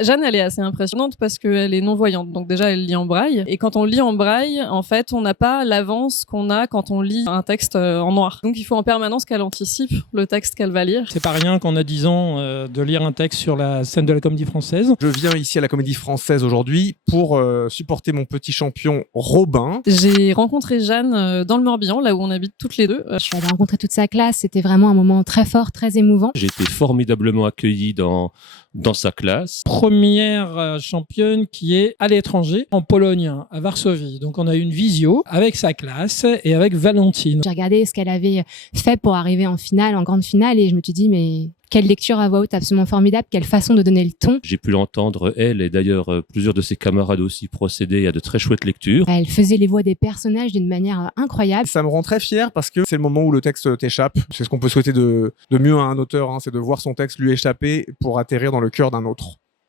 Jeanne, elle est assez impressionnante parce qu'elle est non-voyante. Donc déjà, elle lit en braille. Et quand on lit en braille, en fait, on n'a pas l'avance qu'on a quand on lit un texte en noir. Donc il faut en permanence qu'elle anticipe le texte qu'elle va lire. C'est pas rien qu'on a 10 ans de lire un texte sur la scène de la Comédie Française. Je viens ici à la Comédie Française aujourd'hui pour supporter mon petit champion Robin. J'ai rencontré Jeanne dans le Morbihan, là où on habite toutes les deux. Je suis allée rencontrer toute sa classe. C'était vraiment un moment très fort, très émouvant. J'ai été formidablement accueilli dans sa classe. Première championne qui est à l'étranger, en Pologne, à Varsovie. Donc on a eu une visio avec sa classe et avec Valentine. J'ai regardé ce qu'elle avait fait pour arriver en finale, en grande finale, et je me suis dit, mais quelle lecture à voix haute absolument formidable, quelle façon de donner le ton. J'ai pu l'entendre, elle, et d'ailleurs plusieurs de ses camarades aussi procéder à de très chouettes lectures. Elle faisait les voix des personnages d'une manière incroyable. Ça me rend très fier parce que c'est le moment où le texte t'échappe. C'est ce qu'on peut souhaiter de mieux à un auteur, c'est de voir son texte lui échapper pour atterrir dans le cœur d'un autre.